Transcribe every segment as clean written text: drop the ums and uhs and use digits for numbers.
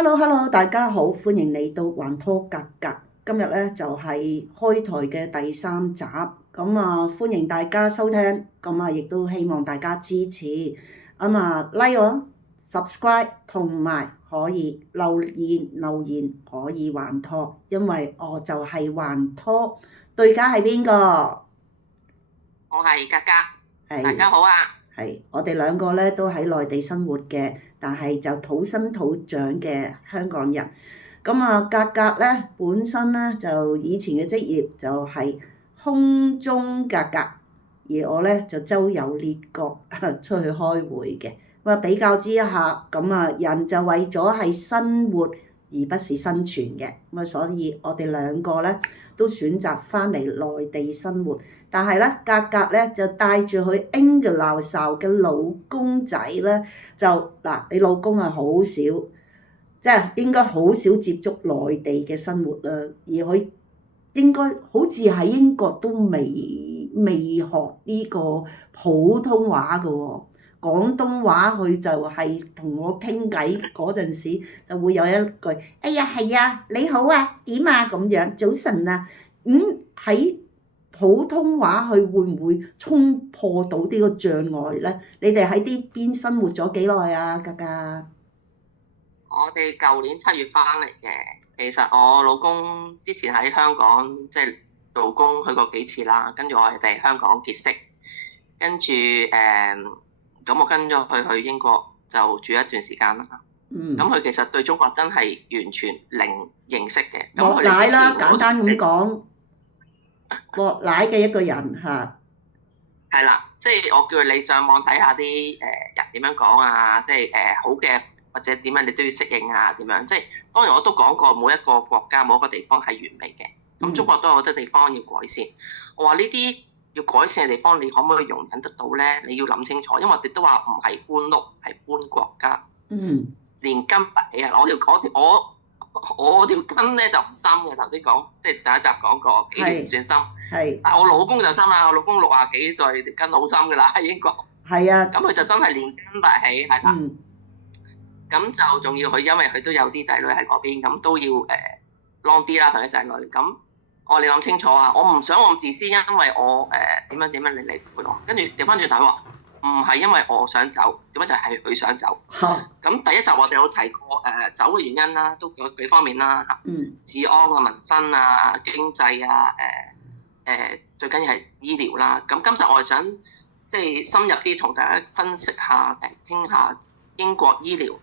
Hello，大家好，歡迎嚟到環拖格格。今日咧就係開台嘅第3集，歡迎大家收聽，亦都希望大家支持，like 我 subscribe 同埋可以留言可以環拖，因為我就係環拖，對家係邊個？我係格格，係大家好啊！係，我哋兩個咧都喺內地生活嘅，但係就土生土長嘅香港人。格格咧本身咧就以前嘅職業就係空中格格，而我咧就周遊列國出去開會嘅。比較之下，人就為咗係生活而不是生存嘅，所以我哋兩個咧都選擇翻嚟內地生活。但係咧，格格咧就帶住佢 English 嘅老公仔咧，你老公係好少，即係應該好少接觸內地嘅生活啦。而佢應該好似喺英國都未學呢個普通話嘅喎，廣東話佢就係同我傾偈嗰陣時就會有一句，哎呀係啊，你好啊，點啊咁樣，早晨啊，喺普通話佢會唔會衝破到呢個障礙呢？你哋喺呢邊生活咗幾耐啊？格格，我哋舊年7月翻嚟嘅。其實我老公之前喺香港即係做工去過幾次啦，跟住我哋喺香港結識，跟住咁我跟咗佢去英國就住一段時間啦。咁佢其實對中國真係完全零認識嘅。落奶啦，簡單咁講，落奶嘅一個人嚇。係啦，即係我叫你上網睇下啲人點樣講啊，即係好嘅或者點樣你都要適應啊，點樣即係當然我都講過每一個國家每一個地方係完美嘅，咁中國都有好多地方要改善。我話呢啲要改善嘅地方，你可唔可以容忍得到咧？你要諗清楚，因為我哋都話唔係搬屋，係搬國家。連根拔起啊！我條根咧就唔深嘅，頭先講即係上一集講過幾年唔算深，但係我老公就深啦。我老公60幾歲，條根好深噶啦喺英國。係啊，咁佢就真係連根拔起，係啦。咁就仲要佢，因為佢都有啲仔女喺嗰邊，咁都要long 啲啦同啲仔女。咁我話你諗清楚啊！我唔想我咁自私，因為我點樣你嚟陪我，跟住調翻轉頭話。唔係因為我想走，點解就係佢想走？咁第一集我哋有提過走嘅原因啦，都幾方面啦嚇。治安啊、民生啊、經濟啊、最緊要係醫療啦。咁今集我係想即係深入啲同大家分析下傾下英國醫療、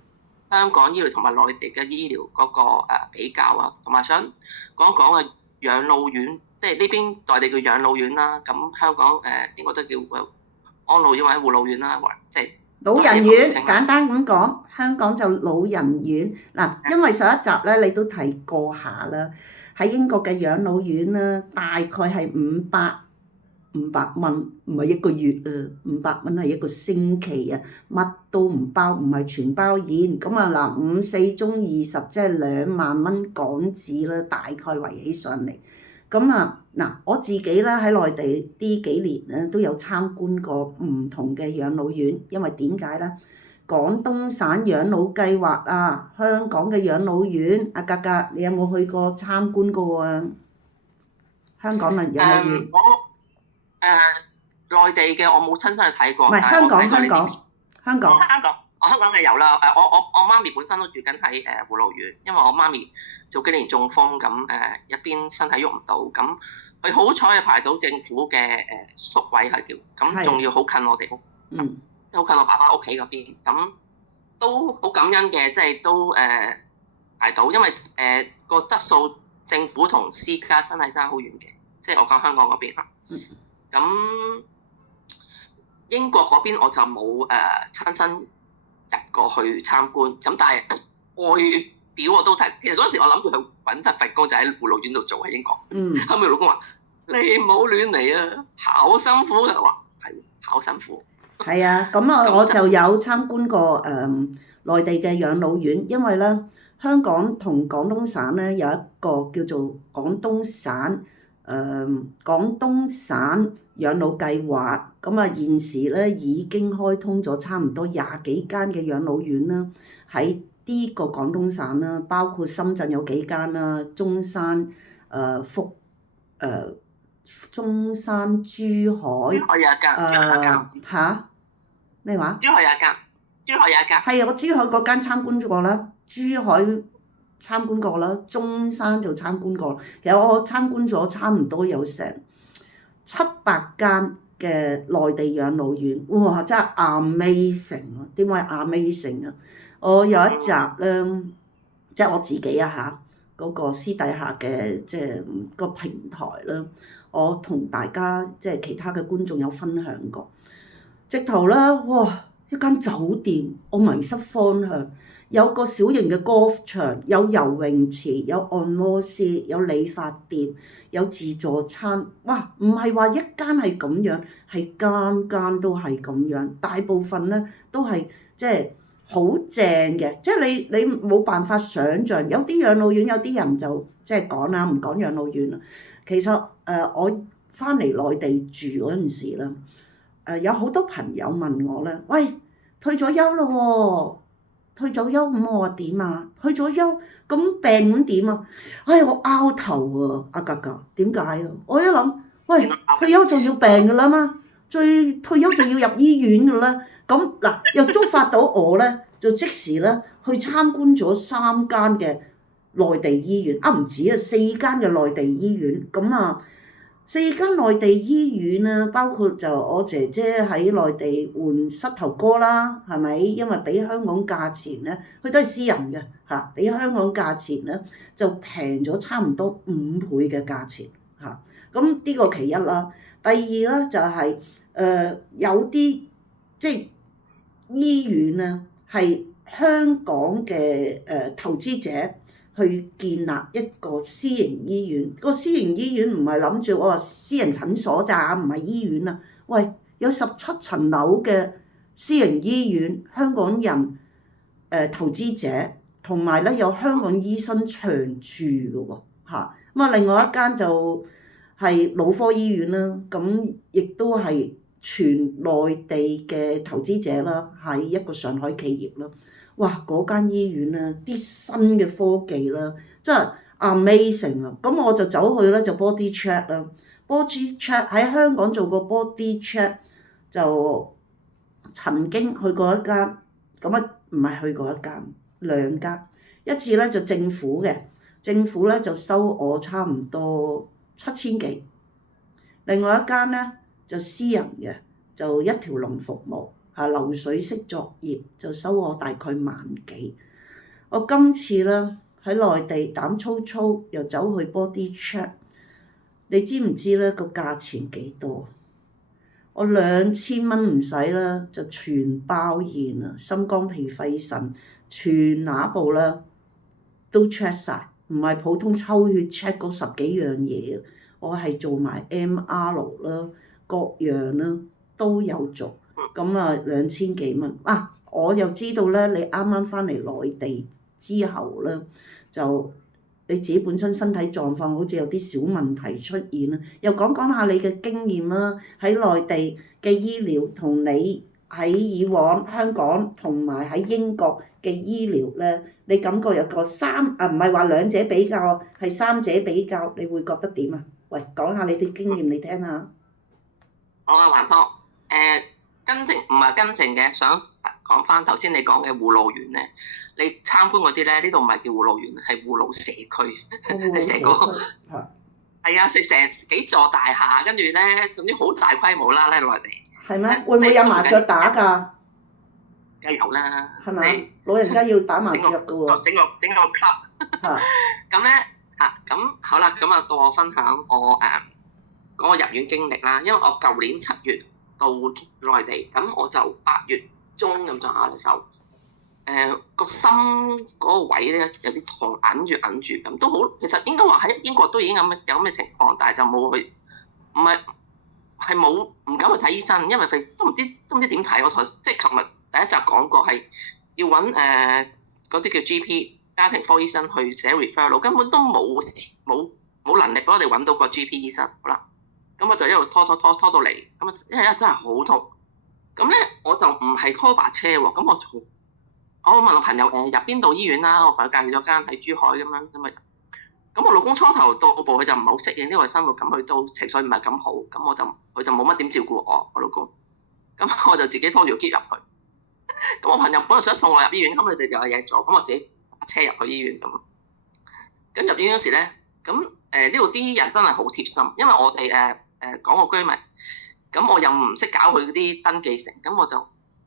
香港醫療同埋內地嘅醫療嗰個比較啊，同埋想講講嘅養老院，即係呢邊內地叫養老院啦，咁香港應該都叫安老院或者護老院啦，即係老人院。簡單咁講，香港就老人院嗱。因為上一集咧你都提過下啦，喺英國嘅養老院啦，大概係500蚊，唔係一個月啊，500蚊係一個星期啊，乜都唔包，唔係全包現。5、4中20，即係2萬蚊港紙啦，大概圍起上嚟。我自己咧喺內地呢幾年咧都有參觀過唔同嘅養老院，因為點解咧？廣東省養老計劃啊，香港嘅養老院，阿格格，你有冇去過參觀過啊？香港嘅養老院。內地嘅我冇親身去睇過。唔係香港。香港嘅有啦。我媽咪本身都住緊喺護老院，因為我媽咪做幾年中風，咁一邊身體喐唔到，咁佢好彩係排到政府嘅宿位係叫，咁仲要好近我哋屋，好近我爸爸屋企嗰邊，咁都好感恩嘅，即係都排到，因為個質素政府同私家真係爭好遠嘅，即係我講香港嗰邊啦。咁英國嗰邊我就冇親身入過去參觀，咁但係外表我都睇。其實嗰陣時我諗住去揾份工就喺護老院度做喺英國。後尾老公話：你唔好亂嚟啊，好辛苦嘅。話係好辛苦。係啊，我就有參觀過內地嘅養老院，因為咧香港同廣東省咧有一個叫做廣東省廣東省養老計劃，咁啊現時咧已經開通咗差唔多20幾間嘅養老院啦，喺呢個廣東省啦，包括深圳有幾間啦，中山、中山、珠海，珠海有一間，珠海有一間，嚇咩話？珠海有一間，珠海有一間。係啊，我珠海嗰間參觀過啦，珠海參觀過啦，中山就參觀過。其實我參觀咗差唔多有成700間嘅內地養老院，哇！真係 amazing 啊！點解 amazing 啊？我有一集咧，即係我自己啊嚇，嗰個私底下嘅即係個平台啦，我同大家即係其他嘅觀眾有分享過。直頭啦，哇！一間酒店，我迷失方向。有個小型嘅 golf 場，有游泳池，有按摩師，有理髮店，有自助餐。哇！唔係話一間係咁樣，係間間都係咁樣。大部分咧都係即係好正嘅，即係你冇辦法想像。有啲養老院，有啲人就即係講啦，唔講養老院啦。其實我翻嚟內地住嗰陣時啦，有好多朋友問我咧，喂，退咗休咯喎！退咗休咁我話點啊？退咗休咁病咁點啊？唉，我拗頭啊！阿格格點解啊？我一諗，喂，退休就要病㗎啦嘛，退休就要入醫院㗎啦。咁嗱又觸發到我咧，就即時咧去參觀咗3間嘅內地醫院，唔止啊，4間嘅內地醫院。咁啊，4間內地醫院啊，包括就我姐姐喺內地換膝頭哥啦，係咪？因為比香港價錢咧，佢都係私人嘅嚇，比香港價錢咧就平咗差唔多5倍嘅價錢嚇。咁呢個其一啦。第二咧就係有啲即係醫院啊，係香港嘅投資者去建立一個私營醫院，個私營醫院唔係諗住我話私人診所咋，唔係醫院啊。喂，有17層樓嘅私營醫院，香港人投資者，同埋咧有香港醫生長住嘅喎嚇。咁啊，另外一間就係腦科醫院啦，咁亦都係全內地嘅投資者啦，係一個上海企業啦。哇！嗰間醫院咧，啲新嘅科技啦，真係 amazing 啊！咁我就走去咧就 body check 啦，body check 喺香港做過 body check，就曾經去過一間，咁啊唔係去過一間，2間，一次咧就政府嘅，政府咧就收我差唔多7000幾，另外一間咧就私人嘅，就一條龍服務。流水式作業就收我大概1萬幾。我今次咧喺內地膽粗粗又走去 body check， 你知唔知咧個價錢幾多？我2000蚊唔使啦，就全包現啦，心肝脾肺腎全那部啦都 check 晒，唔係普通抽血 check 嗰10幾樣嘢，我係做埋 MR 啦，各樣啦都有做。咁啊2000幾蚊啊！我又知道咧，你啱啱翻嚟內地之後咧，就你自己本身身體狀況好似有啲小問題出現啦。又講下你嘅經驗啦，喺內地嘅醫療同你喺以往香港同埋喺英國嘅醫療咧，你感覺有個唔係話兩者比較，係3者比較，你會覺得點啊？喂，講下你啲經驗你聽下。我嘅環科跟正唔係跟正嘅，想講翻頭先你講嘅護老院咧，你參觀嗰啲咧，呢度唔係叫護老院，係護老社區。你成個係啊，成幾座大廈，跟住咧，總之好大規模啦咧，內地。係咩？會唔會有麻雀打㗎？梗係有啦。係咪？老人家要打麻雀㗎喎。整個 club。咁咧咁好啦，咁啊到我分享我嗰個入院經歷啦，因為我舊年7月到內地，咁我就8月中咁上下嘅時候，個心嗰個位咧有啲痛，揞住咁，都好。其實應該話喺英國都已經有咁嘅情況，但係就冇去，唔敢去睇醫生，因為都唔知點睇。我即係琴日第一集講過係要揾嗰啲叫 GP 家庭科醫生去寫 referral，根本都冇冇能力俾我哋揾到個 GP 醫生，好啦，咁我就一路拖到嚟，咁啊因為真係好痛，咁咧我就唔係 call 白車喎，咁我問我朋友入邊度醫院啦，我朋友介紹咗間喺珠海咁樣咁啊，咁我老公初頭到步佢就唔係好適應呢個生活，咁佢都情緒唔係咁好，咁佢就冇乜點照顧我老公，咁我就自己拖住個篋入去，咁我朋友本來想送我入醫院，咁佢哋又有嘢做，咁我自己打車入去醫院咁。咁入醫院嗰時咧，咁呢度啲人真係好貼心，因為我哋港澳居民，咁我又唔識搞佢嗰啲登記成，咁我就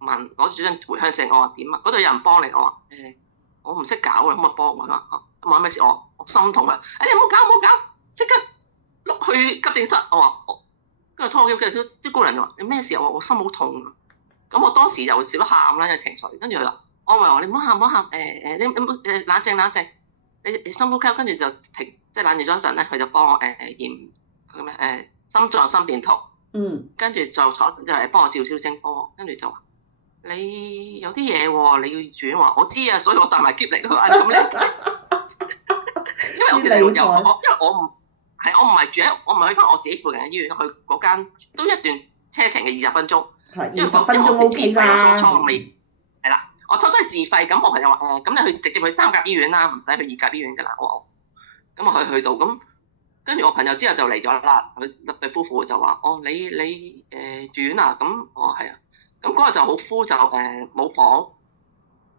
問攞住張回鄉證，我話點啊？嗰度有人幫你，我話我唔識搞啊，咁啊幫我啦，咁話咩事？我心痛啊！你唔好搞，即刻碌去急症室，我話跟住拖幾幾啲高人就話你咩事啊？我心好痛啊！咁我當時就少咗喊啦，因為情緒，跟住佢話我咪話你唔好喊，你唔好冷靜。你深呼吸，跟住就停，即係冷住咗一陣咧，佢就幫我驗佢咩心臟心電圖，跟住就幫我照超聲波，跟住就話你有啲嘢喎，你要住院喎，我知啊，所以我帶埋篋嚟佢話咁咧，因為我其實因為我唔係住喺，我唔係去翻我自己附近嘅醫院，去嗰間都一段車程嘅20分鐘，因為20分鐘 OK 啦。係啦。我都係自費，咁我朋友話咁你直接去3甲醫院啦，唔使去2甲醫院㗎啦。咁我去到咁，跟住我朋友之後就嚟咗啦。佢對夫婦就話：你住院啊？咁我係啊。咁嗰日就好枯，就冇房，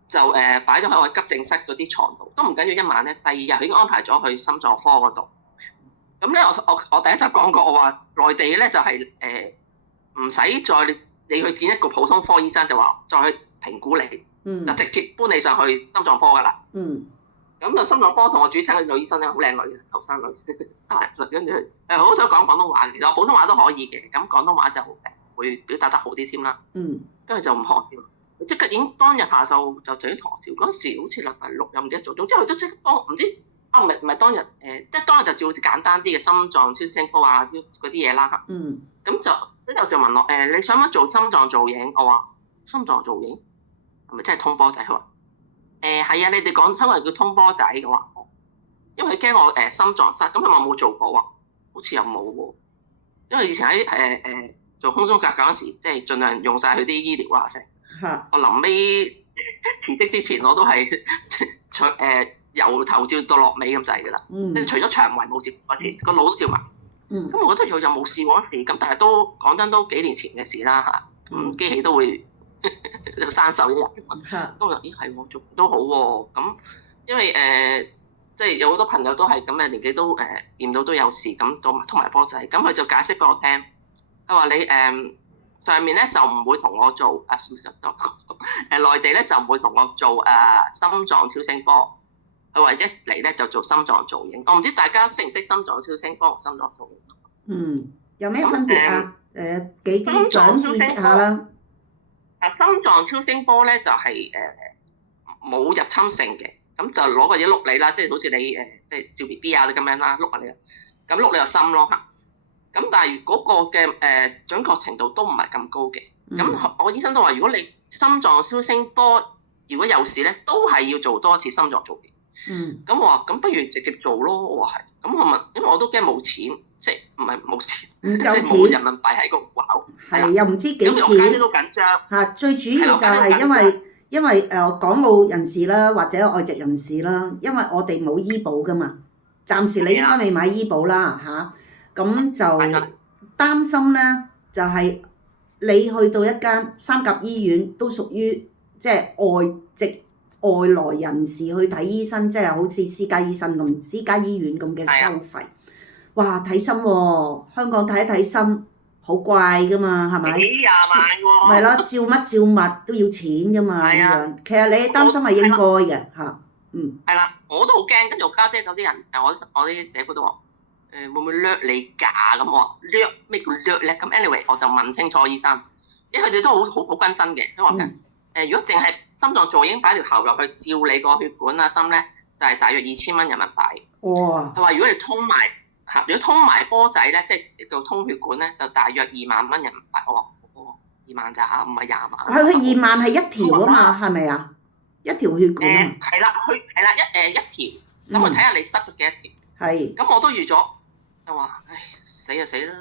就擺咗喺我急症室嗰啲床度，都唔緊要。一晚咧，第2日佢已經安排咗去心臟科嗰度。咁咧，我第一集講過，我話內地咧就係唔使再你去見一個普通科醫生，就話再去評估你。就直接搬你上去心臟科㗎啦。咁就心臟科同我主診嘅女醫生咧，好靚女嘅後生女，30歲，跟住好想講廣東話嘅，其實我普通話都可以嘅，咁廣東話就會表達得好啲添啦。跟住就唔學添，即刻已經當日下晝就整堂調，嗰時好似禮拜6又唔記得做，總之佢都即刻幫，唔知唔係當日即係當日就照簡單啲嘅心臟超聲波啊嗰啲嘢啦。咁就問我你想唔想做心臟造影？我話心臟造影。係咪真係通波仔？佢話係啊，你哋講香港人叫通波仔嘅話，因為佢驚我心臟塞，咁佢話冇做過喎，好似又冇喎。因為以前喺做空中格嗰陣時，即係盡量用晒佢啲醫療啊成。我臨尾辭職之前，我都係由頭照到落尾咁滯㗎啦。除咗腸胃冇照，我哋個腦都照埋。咁我覺得又冇試過一次，咁但係都講真都幾年前嘅事啦嚇。咁機器都會。就生鏽一日嘅嘛，咁我咦係喎，做都好喎。咁因為即係有好多朋友都係咁嘅年紀都驗到都有事，咁通埋波仔，咁佢就解釋俾我聽，佢話你上面咧就唔會同我做內地咧就唔會同我做心臟超聲波，佢話一嚟咧就做心臟造影。我唔知大家識唔識心臟超聲波同心臟造影？有咩分別啊？幾啲長知識下啦。心臟超聲波咧就係冇入侵性嘅，咁就攞個嘢碌你啦，即係好似你即係照 BB 啊啲咁樣啦，碌下你，咁碌你個心咯嚇。咁但係嗰個嘅準確程度都唔係咁高嘅。咁我醫生都話，如果你心臟超聲波如果有事咧，都係要做多一次心臟造影。咁我話咁不如直接做咯。我話係。咁我問，因為我都驚冇錢，即係唔係冇錢，唔夠錢，即係冇人民幣喺個戶口。係又唔知幾錢。咁我家姐都緊張。嚇，最主要就係因為港澳人士啦，或者外籍人士啦，因為我哋冇醫保噶嘛，暫時你應該未買醫保啦嚇，咁就擔心咧，就係你去到一間3甲醫院都屬於即係外籍外來人士去睇醫生，即係好似私家醫生咁、私家醫院咁嘅收費。哇，睇心喎，香港睇一睇心好貴噶嘛，係咪？幾廿萬喎。咪咯，照乜照物都要錢噶嘛咁樣。其實你擔心係應該嘅嚇，係啦，我都好驚，跟住我家姐嗰啲人，我啲姐夫都話會唔會掠你價咁？我話掠咩叫掠咧？咁 anyway 我就問清楚醫生，因為佢哋都好均真嘅，都話如果淨係心臟造影擺條喉入去照你個血管啊心咧，就係大約2000蚊人民幣。哇！佢話如果你通埋波仔咧，即係叫通血管咧，就大約2萬蚊人民幣。我話2萬咋嚇，唔係20萬。佢2萬係一條啊嘛，係咪啊？一條血管啊？係啦，一條，咁我睇下你塞咗幾多條。係咁我都預咗，我話唉死就死啦，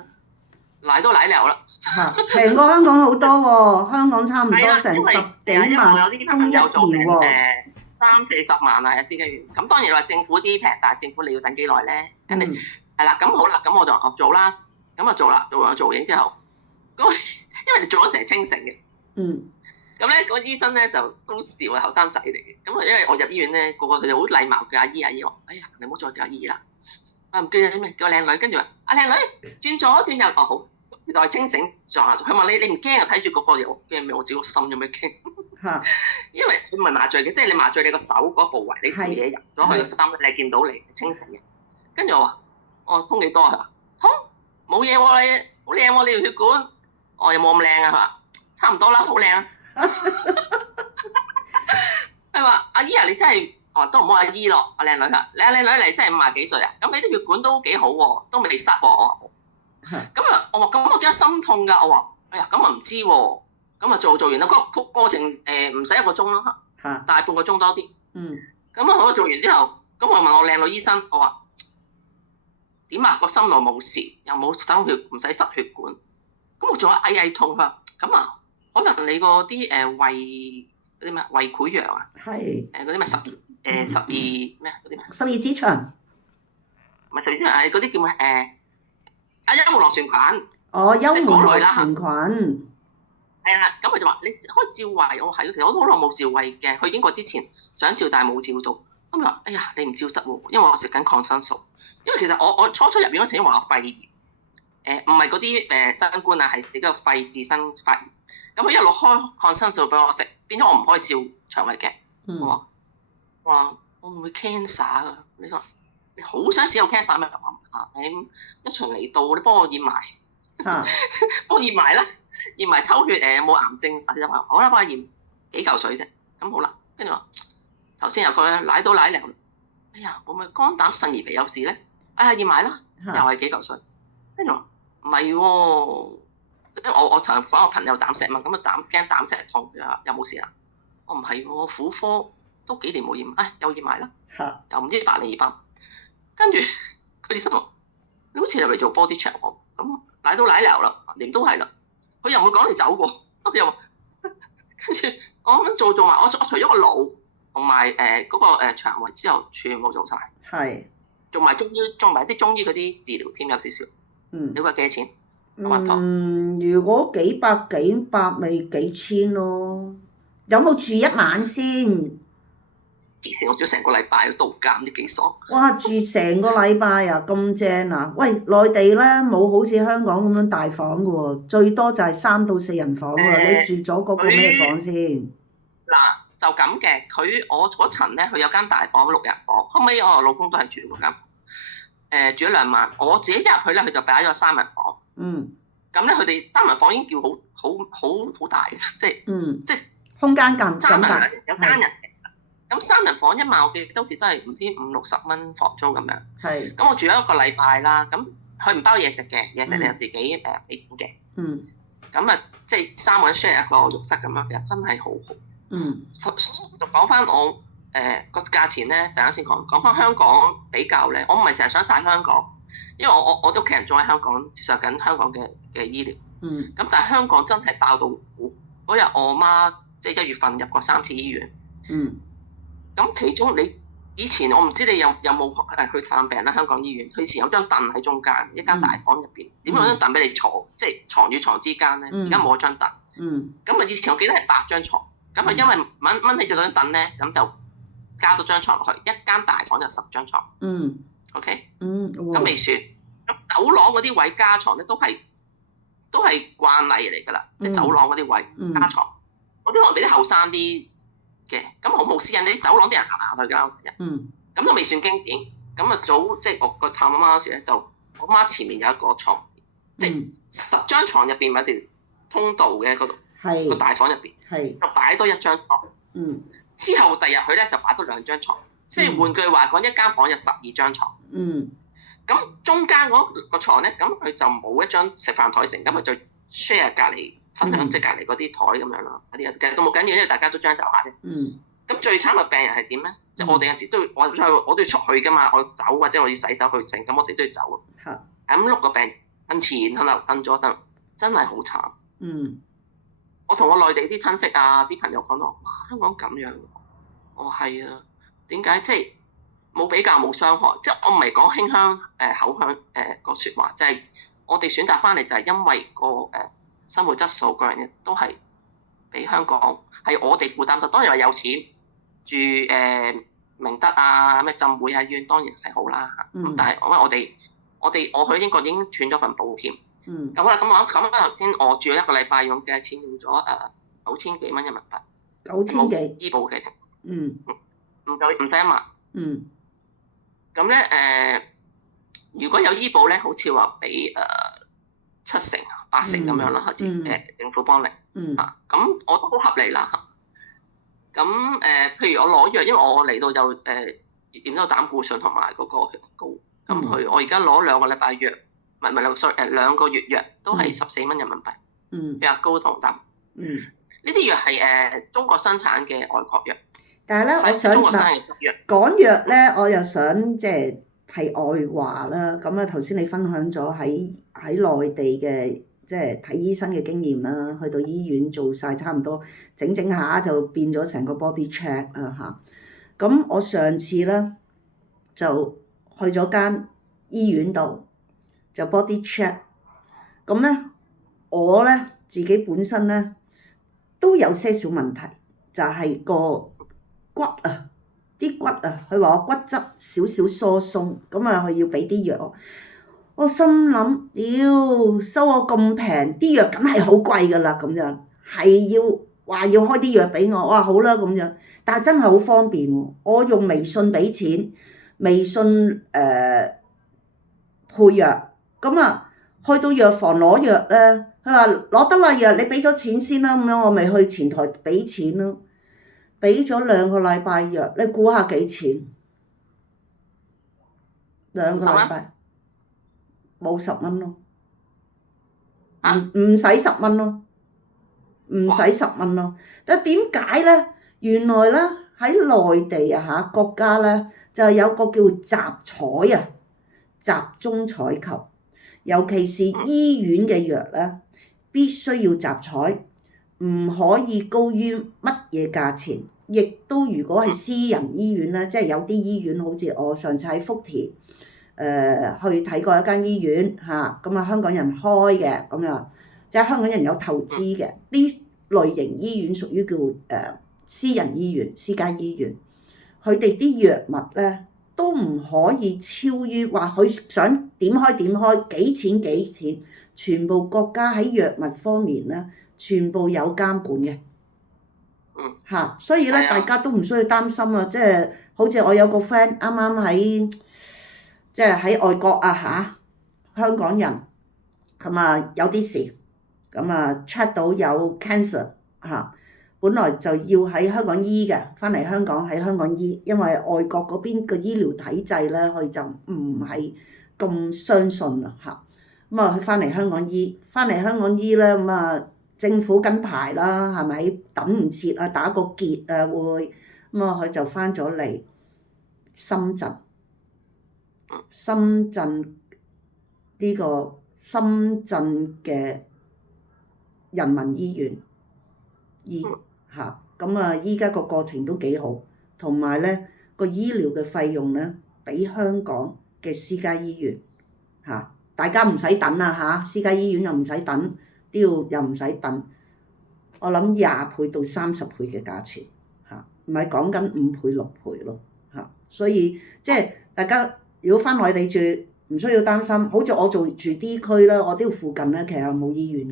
賴都賴流啦。嚇，平過香港好多喎，香港差唔多係啦，成因為10幾因為我有萬啲供一條朋友做緊喎。 30-40萬啊，私家院。咁當然話政府啲平，但係政府你要等幾耐咧？肯定嗯係啦。咁好啦，咁我就做啦，咁啊做啦，做完做影之後，咁因為你做咗成日清醒嘅。嗯咁咧，嗰個醫生咧就都笑啊，後生仔嚟嘅。咁啊，因為我入醫院咧，個個佢哋好禮貌嘅阿姨阿姨話：哎呀，你唔好再叫阿姨啦，啊唔叫你咩，叫我靚女。跟住話：阿靚女，轉左轉右，哦好。就係清醒撞下，佢問你唔驚啊？睇住個個嘢，我驚咩？我自己個心有咩驚？嚇因為佢唔係麻醉嘅，即係你麻醉你個手嗰部位，你自己入咗去個心，你見到你清醒嘅。跟住我話：我通幾多啊？通冇嘢喎，你好靚喎，你條血管，我又冇咁靚啊？佢話差唔多啦，好靚啊。佢話：阿姨啊，你真係都唔好阿姨咯，阿靚女啊，你阿靚女你真係50幾歲啊？咁你啲血管都幾好喎，都未塞喎。咁啊，我話咁我點解心痛㗎？我話：哎呀，咁啊唔知喎。咁啊做完啦，個過程唔使1個鐘啦，大半個鐘多啲。咁啊我做完之後，咁我問我靚女醫生，我話點啊？個心內冇事，又冇手血，唔使塞血管。咁我仲有翳痛㗎。咁啊，可能你嗰啲胃嗰啲咩胃潰瘍啊？係嗰啲咩12咩嗰啲咩12指腸。唔係12指腸，係嗰啲叫咩幽門螺旋菌。哦，幽門螺旋菌。係啦，咁佢就話你開照胃，我係其實我都好耐冇照胃嘅，去英國之前想照，但係冇照到。咁佢話：哎呀，你唔照得喎，因為我食緊抗生素。因為其實我初入院嗰時已經話我肺炎，唔係嗰啲新冠啊，係自己個肺自身發炎。咁佢一路開抗生素俾我食，變咗我唔可以照腸胃嘅。我話我唔會 cancer 㗎，你話你好想知有 cancer 咩？你一場嚟到，你幫我驗埋。幫我驗埋啦，驗埋抽血有冇癌症實質啊？好啦，幫我驗幾嚿水啫。咁好啦，跟住話頭先有個奶到奶涼，哎呀，會唔會肝膽腎胰脾有事咧？哎呀，驗埋啦，又係幾嚿水。跟住話唔係喎，因為我同講我朋友膽石嘛，咁啊驚膽石痛，有冇事啊？我唔係喎，婦科都幾年冇驗，又驗埋啦，又唔知100定200。跟住佢醫生話你好似入嚟做 body check 喎，咁。奶到奶流啦，連都係啦，佢又唔會講你走過，又跟住我咁做埋，我除咗個腦同埋嗰個腸胃之後，全部做晒，係做埋中醫，做埋啲中醫嗰啲治療添，有少少。你話幾多錢？如果幾百咪幾千咯，有冇住1晚先？我住成個禮拜度假，唔知幾爽。哇！住成個禮拜啊，咁正啊！喂，內地咧冇好似香港咁樣大房嘅喎，最多就係3到4人房喎。你住咗嗰個咩房先？嗱，就咁嘅，我嗰層咧，佢有間大房6人房，後尾我老公都係住嗰間房，住咗2晚。我自己一入去咧，佢就擺咗3人房。咁咧，佢哋單人房已經叫好大，即係空間咁大，有單人。咁3人房1晚，我記得好似都係唔知50-60蚊房租咁樣。係。咁我住咗1個禮拜啦，咁佢唔包嘢食嘅，嘢食你就自己俾錢嘅。咁啊，即係3個人 share 一個浴室咁樣，其實真係好好。就講翻我個價錢咧，陣間先講翻香港比較咧，我唔係成日想晒香港，因為我啲屋企人仲喺香港接受緊香港嘅醫療。咁但係香港真係爆到嗰日我媽即係1月份入過3次醫院。咁其中你以前我唔知你有冇去探病啦，香港醫院佢以前有張凳喺中間，一間大房入邊，點解有張凳俾你坐？即係床與床之間咧，而家冇張凳。咁啊，以前我記得係8張床，咁啊因為掹起咗張凳咧，咁就加多張床落去，一間大房就10張床。OK。咁未算，咁走廊嗰啲位加床咧都係慣例嚟㗎啦，即係走廊嗰啲位加床。嗰啲可能俾啲後生啲嘅，咁好冇私隱，你啲走廊啲人行下去㗎。咁都未算經典。咁啊即係我個探阿媽嗰時咧，就我媽前面有一個床，即係10張床入邊有條通道嘅嗰度，個大房入邊，就擺多1張床。之後第日佢咧就擺多2張床，即係換句話講，一間房有12張床。咁中間嗰個牀咧，咁佢就冇一張食飯台成，咁佢就 share 隔離分享，即係隔離嗰啲台咁樣咯。嗰啲其實都冇緊要，因為大家都將就下啫。咁最慘嘅病人係點咧？即係我哋有時都要我都要出去噶嘛，我走或者我要洗手去剩，咁我哋都要走。咁碌個病跟前喺度跟咗得，真係好慘。我同我內地啲親戚啊、啲朋友講到，哇，香港咁樣，我係啊，點解即係冇比較冇傷害？即係我唔係講輕香口香個説話，就係我哋選擇翻嚟就係因為個生活質素嗰樣嘢都係比香港係我哋負擔得。當然話有錢住明德啊、咩浸會啊醫院當然係好啦。咁但係因為我去英國已經斷咗份保險。咁啦，咁頭先我住咗1個禮拜，用嘅錢用咗9000幾蚊人民幣，9000幾醫保嘅，唔使1萬。咁咧如果有醫保咧，好似話俾7成、8成咁樣啦，好似政府幫你咁我都好合理啦。咁譬如我攞藥，因為我嚟到就驗咗膽固醇同埋嗰個血高，咁我而家攞2個禮拜藥。唔係2個月藥都係14蚊人民幣，血壓高同膽。呢啲藥係中國生產嘅外國藥。但係咧，我想講藥咧，我又想即係題外話啦。咁啊，頭先你分享咗喺內地嘅即係睇醫生嘅經驗啦，去到醫院做晒差唔多整下就變咗成個 body check 啊嚇。咁我上次咧就去咗間醫院度。就 body check， 咁咧我咧自己本身咧都有些少問題，就係個骨啊，啲骨啊，佢話我骨質少少疏鬆，咁啊佢要俾啲藥我心諗，屌收我咁平，啲藥梗係好貴㗎啦，咁樣係要開啲藥俾我，哇好啦咁樣，但係真係好方便喎，我用微信俾錢，微信配藥。咁啊，去到藥房攞藥咧，佢話攞得啦藥，你俾咗錢先啦，咁樣我咪去前台俾錢咯，俾咗2個禮拜藥，你估下幾錢？2個禮拜冇10蚊咯，唔使10蚊咯，唔使10蚊咯。但點解咧？原來咧喺內地啊國家咧就有個叫集採啊，集中採購。尤其是醫院嘅藥咧，必須要集採，唔可以高於乜嘢價錢。亦都如果係私人醫院咧，即係有啲醫院好似我上次喺福田去睇過一間醫院嚇，咁啊香港人開嘅咁樣，即係香港人有投資嘅呢類型醫院屬於叫私人醫院、私家醫院，佢哋啲藥物咧，都唔可以超於話佢想點開幾錢，全部國家喺藥物方面咧，全部有監管嘅。所以咧大家都唔需要擔心啊！即係好似我有個 friend 啱啱喺外國香港人咁啊有啲事，咁啊 check 到有 cancer 本來就要喺香港醫嘅，翻嚟香港喺香港醫，因為外國嗰邊嘅醫療體制咧，佢就唔係咁相信啦咁啊佢翻嚟香港醫咧咁啊政府跟排啦，係咪等唔切啊打個結啊會咁啊佢就翻咗嚟深圳呢個深圳嘅人民醫院醫咁啊依家個過程都幾好，同埋咧個醫療嘅費用咧比香港嘅私家醫院大家唔使等啦私家醫院又唔使等，又唔使等，我諗20倍到30倍嘅價錢唔係講緊5倍6倍咯所以即係大家如果翻內地住唔需要擔心，好似我住 D 區啦，我呢度附近咧其實冇醫院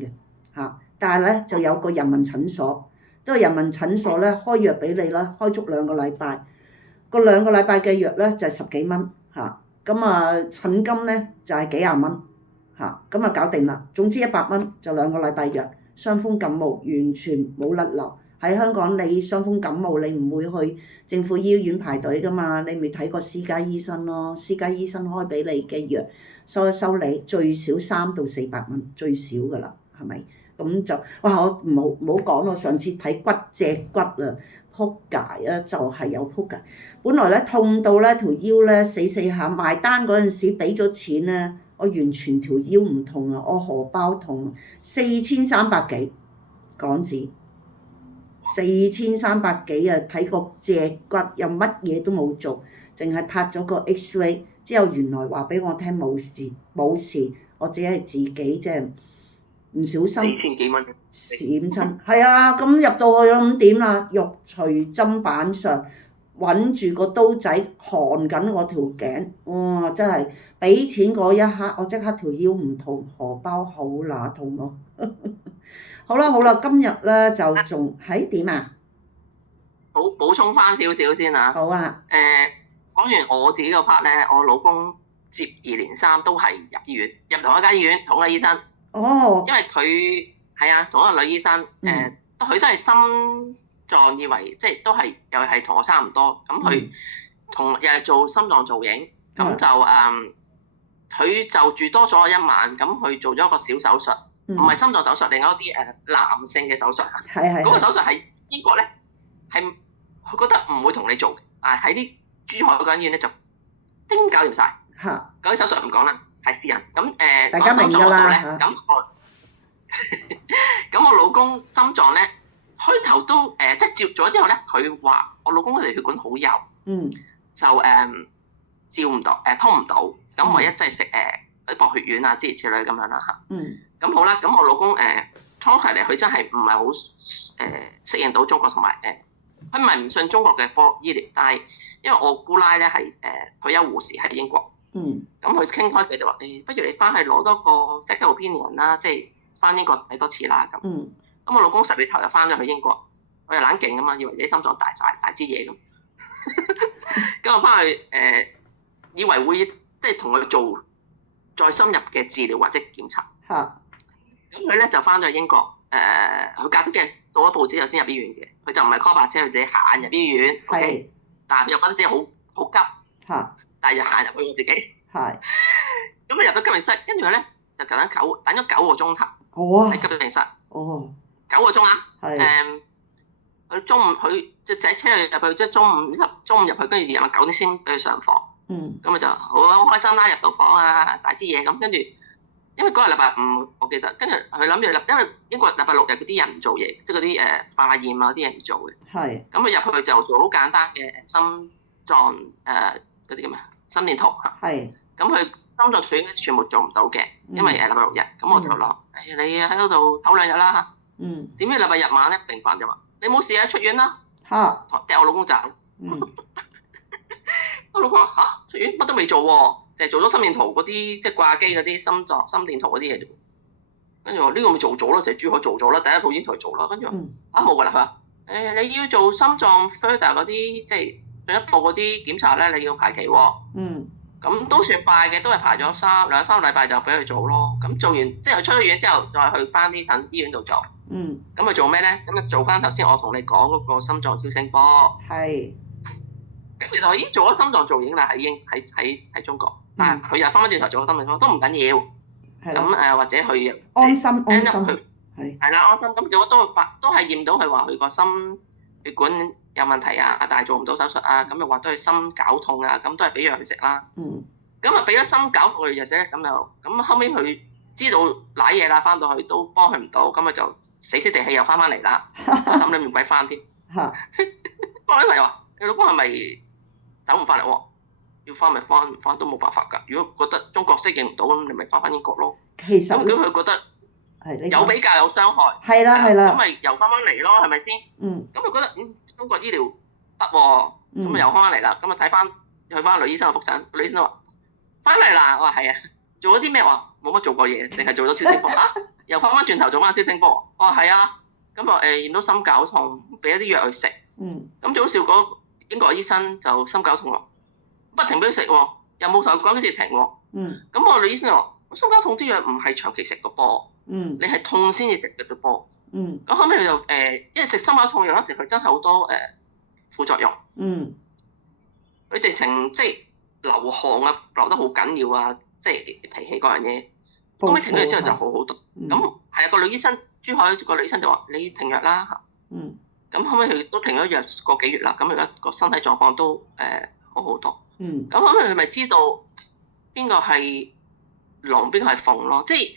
嘅但係咧就有個人民診所。都係人民診所咧開藥俾你啦，開足2個禮拜，個2個禮拜嘅藥咧就係10幾蚊咁啊診金咧就係幾廿蚊咁啊搞掂啦。總之100蚊就2個禮拜藥，傷風感冒完全冇甩漏。喺香港你傷風感冒你唔會去政府醫院排隊噶嘛，你咪睇個私家醫生咯，私家醫生開俾你嘅藥收你最少300到400蚊最少噶啦，係咪？咁就哇！我唔好講咯，上次睇脊骨啊，撲街啊！就係有撲街。本來咧痛到咧條腰咧死下，埋單嗰陣時俾咗錢咧，我完全條腰唔痛啊，我荷包痛，4300幾港紙，4300幾啊！睇個脊骨又乜嘢都冇做，淨係拍咗個 X-ray 之後，原來話俾我聽冇事，我只係自己即係唔小心4000幾蚊閃親，係啊，咁入到去咁點啦？肉隨砧板上，揾住個刀仔焊緊我條頸，哇！真係俾錢嗰一刻，我即刻條腰唔痛，荷包好乸痛咯。好啦，今日咧就仲係點啊？好，補充翻少少先啊。好啊。講完我自己個 part 咧，我老公接二連三都係入醫院，入同一間醫院，同一個醫生。哦。因為佢係啊，同一個女醫生，佢都係心臟以為，即係都係又係同我差唔多。咁佢又係做心臟造影，咁就佢就住多咗1晚，咁佢做咗一個小手術，唔係心臟手術，另外一啲男性嘅手術。係。嗰個手術喺英國咧，係佢覺得唔會同你做嘅，但係喺啲珠海嗰間醫院咧就叮搞掂晒。嚇。嗰啲手術唔講啦，係私人。咁大家明㗎啦。咁我老公心臟咧，開頭都即係接咗之後咧，佢話我老公嗰條血管好幼，就照唔到，通唔到。咁我一即係食啲薄血丸啊之類咁樣啦嚇。咁好啦，咁我老公初期嚟佢真係唔係好適應到中國，同埋佢唔係唔信中國嘅科醫療，但係因為我姑奶咧係退休護士喺英國，咁佢傾開佢就話不如你翻去攞多個 second opinion 啦，即係翻英國睇多次啦咁。咁我老公10月頭就翻咗去英國，我又懶勁啊嘛，以為自己心臟大晒大支嘢咁，咁我翻去以為會即係同佢做再深入嘅治療或者檢查。咁佢咧就翻咗去英國，佢隔咗幾日到咗報紙後先入醫院嘅，佢就唔係 call 白車，佢自己行入醫院。係。但係入嗰陣時好急。但係就行入去我自己。係。咁啊入咗急症室，跟住佢咧就等咗9個鐘頭。喺急症室。9個鐘啊。係。佢中午佢就仔車佢入去，即係中午入去，跟住夜晚9點先俾佢上房。咁佢就好開心啦，入到房啊，大支嘢咁，跟住。因為嗰日禮拜5，我記得，跟住佢諗住因為英國禮拜6日嗰啲人唔做嘢，即係嗰啲化驗啊啲人唔做嘅。係。咁佢入去就做好簡單嘅心臟嗰啲叫咩？心電圖嚇。係。咁佢心臟水全部做唔到嘅，因為禮拜6日。咁我就諗，你喺嗰度唞2日啦嚇。點知禮拜日晚咧，病犯就話：你冇事啊，出院啦。嚇。掉我老公走。我老公話出院乜都未做喎。就係做咗心電圖嗰啲，即係掛機嗰啲心電圖嗰啲嘢啫。跟住話呢個咪做咗咯，成日珠海做咗啦，第一套已經同佢做啦。跟住話冇㗎啦，佢話你要做心臟 further 嗰啲，即係進一步嗰啲檢查咧，你要排期喎。咁都算快嘅，都係排咗2-3個禮拜就俾佢做咯。咁做完即係佢出咗院之後，再去翻啲診醫院度做。咁佢做咩咧？咁啊做翻頭先我同你講嗰個心臟超聲波。係。咁其實我已經做咗心臟造影啦，喺中國。但係佢又翻返轉頭做個心電圖都唔緊要，咁或者佢安心，係啦安心。咁如果都係驗到佢話佢個心血管有問題啊，但係做唔到手術啊，咁又話都係心絞痛啊，咁都係俾藥佢食啦。咁啊俾咗心絞痛嘅藥食咧，咁後尾佢知道瀨嘢啦，翻到去都幫佢唔到，咁佢就死死地氣又翻返嚟啦，咁你唔鬼翻添。我啲朋友話：你老公係咪走唔翻嚟喎？要翻咪翻，唔翻都冇辦法㗎。如果覺得中國適應唔到，咁你咪翻英國咯。其實咁佢覺得有比較有傷害，係啦，咁咪又翻嚟咯，係咪先？咁佢覺得中國醫療得喎，咁咪又翻嚟啦。咁啊睇翻去翻女醫生嘅覆診，女醫生話翻嚟啦。我話係啊，做咗啲咩？我話冇乜做過嘢，淨係做咗超聲波又翻轉頭做翻超聲波。我話係啊，咁啊驗到心絞痛，俾一啲藥佢食。咁最好笑嗰英國醫生就心絞痛喎。不停俾佢食喎，又冇同佢講幾時停喎。咁我女醫生話：心絞痛啲藥唔係長期食個噃，你係痛先至食嘅噃。咁後尾佢就因為食心絞痛藥嗰時，佢真係好多副作用。佢直情即係流汗啊，流得好緊要啊，即係脾氣嗰樣嘢。後尾停咗藥之後就好好多。咁係啊，個女醫生珠海個女醫生就話：你停藥啦。咁後尾佢都停咗藥個幾月啦，咁而家個身體狀況都好好多。咁後尾佢咪知道邊個係龍，邊個係鳳咯？即係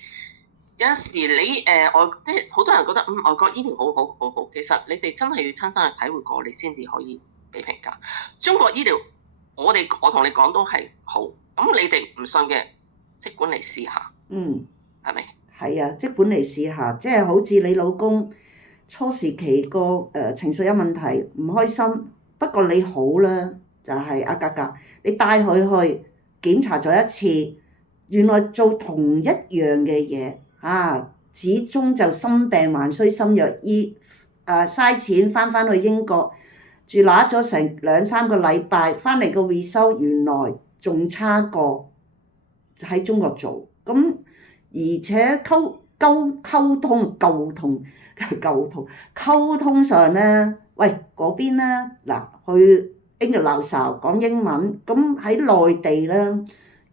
有陣時你即係好多人覺得外國醫療好好，其實你哋真係要親身去體會過，你先至可以俾評價。中國醫療我同你講都係好，咁你哋唔信嘅，即管嚟試下。係咪？係啊，即管嚟試下，即係好似你老公初時期個情緒有問題，唔開心。不過你好啦，就係阿格格，你帶佢去檢查咗一次，原來做同一樣嘅嘢始終就心病還需心藥醫。嘥錢翻去英國住揦咗成2-3個禮拜，翻嚟個回收原來仲差過喺中國做。咁而且溝通上咧，喂嗰邊咧嗱，去 English 講英文，咁喺內地咧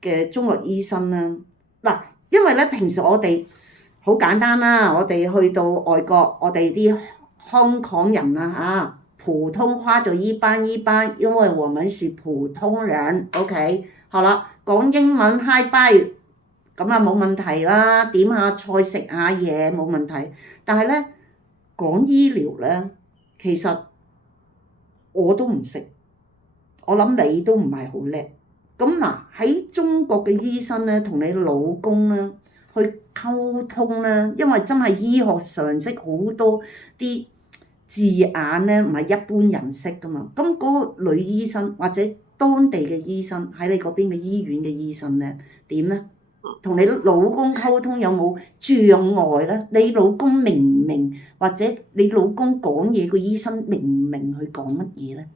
嘅中國醫生咧嗱，因為咧平時我哋好簡單啦，我哋去到外國，我哋啲香港人普通話就一般，因為我們是普通人 ，OK， 好啦，講英文 hi bye。咁冇問題啦，點下菜食下嘢冇問題。但係咧講醫療咧，其實我都唔識，我諗你都唔係好叻。咁嗱喺中國嘅醫生咧，同你老公咧去溝通咧，因為真係醫學常識好多啲字眼咧，唔係一般人識噶嘛。咁嗰個女醫生或者當地嘅醫生喺你嗰邊嘅醫院嘅醫生咧點咧？同你老公溝通有冇障礙咧？你老公明唔明？或者你老公講嘢個醫生明唔明佢講乜嘢咧？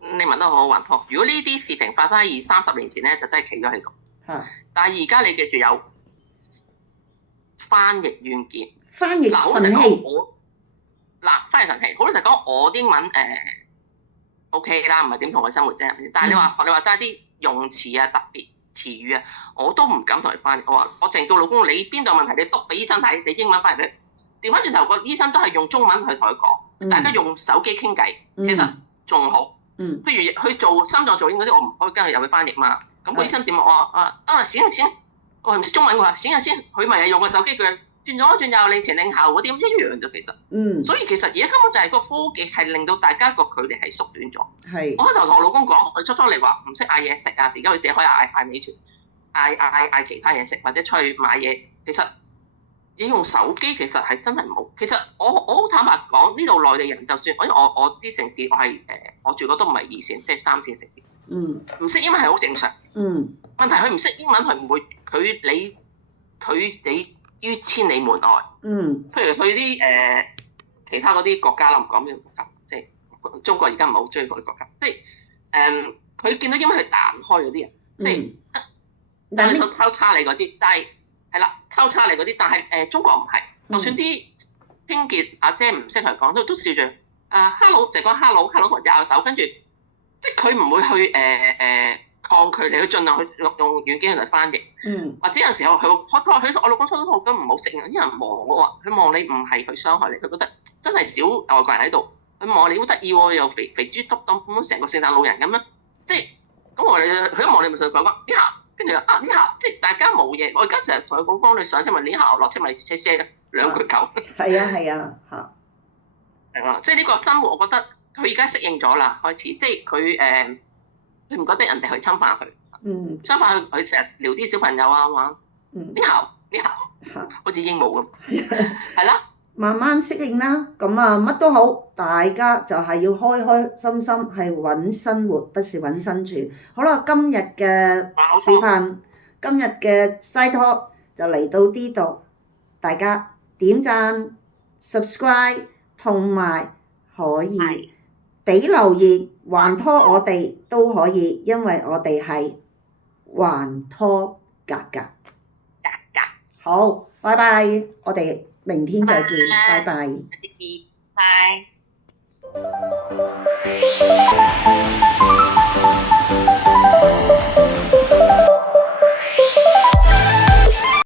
你問得好好，雲托。如果呢啲事情發生喺20-30年前咧，就真係企咗喺度。但係而家你記住有翻譯軟件，翻譯神器。翻譯神器，好老實講，我啲英文OK 啦，唔係點同佢生活啫。但係你話齋啲用詞啊，特別詞語啊，我都唔敢同佢翻譯。我淨叫老公，你邊度問題你督俾醫生睇，你英文翻譯俾佢。調翻轉頭個醫生都係用中文去同佢講，大家用手機傾偈，其實仲好。譬如去做心臟造影嗰啲，我唔可以跟佢入去翻譯嘛。咁個醫生點啊？先，我唔識中文嘅話，先，佢咪用個手機佢轉左轉右，令前令後嗰啲一樣啫。其實，所以其實而家根本就係個科技係令到大家個距離係縮短咗。我開頭同我老公講，佢初嚟話唔識嗌嘢食啊，而家佢自己可以嗌美團，嗌其他嘢食，或者出去買嘢。其實你用手機其實係真係唔好。其實我好坦白講，呢度內地人就算，因為我啲城市我住嗰都唔係2線，即係3線城市。唔識英文係好正常。問題佢唔識英文，佢唔會佢你於千里門外。譬如去啲其他嗰啲國家啦，唔講邊個國家，即係中國而家唔係好中意嗰啲國家，即係佢見到英文係彈開嗰啲人，即係佢交叉你嗰啲，但係係啦，交叉你嗰啲，但係中國唔係，就算啲清潔阿姐唔識佢講，都笑住hello 就講 hello 右手，跟住即係佢唔會去抗拒你，去盡量去用軟件嚟翻譯。或者有時候我老公初都好咁唔好適應，因為望我話佢望你唔係佢傷害你，佢覺得真係少外國人喺度，佢望你好得意喎，又肥豬耷咁樣成個聖誕老人咁樣，即係咁佢一望你咪同佢講呢下，跟住呢下，即係大家冇嘢。我而家成日同佢講，你上車咪呢下，落車咪車兩句夠。係啊即係呢個生活，我覺得佢而家適應咗啦，開始即係佢唔覺得人哋去侵犯佢。相反佢成日撩啲小朋友啊話呢下好似鸚鵡咁，係啦，慢慢適應啦。咁乜都好，大家就係要開開心心，係揾生活，不是揾生存。好啦，今日嘅視頻，今日嘅齋拖就嚟到呢度，大家點讚、subscribe 同埋可以俾留言，還拖我哋都可以，因為我哋係還拖格格。好，拜拜，我哋明天再見，拜拜。拜。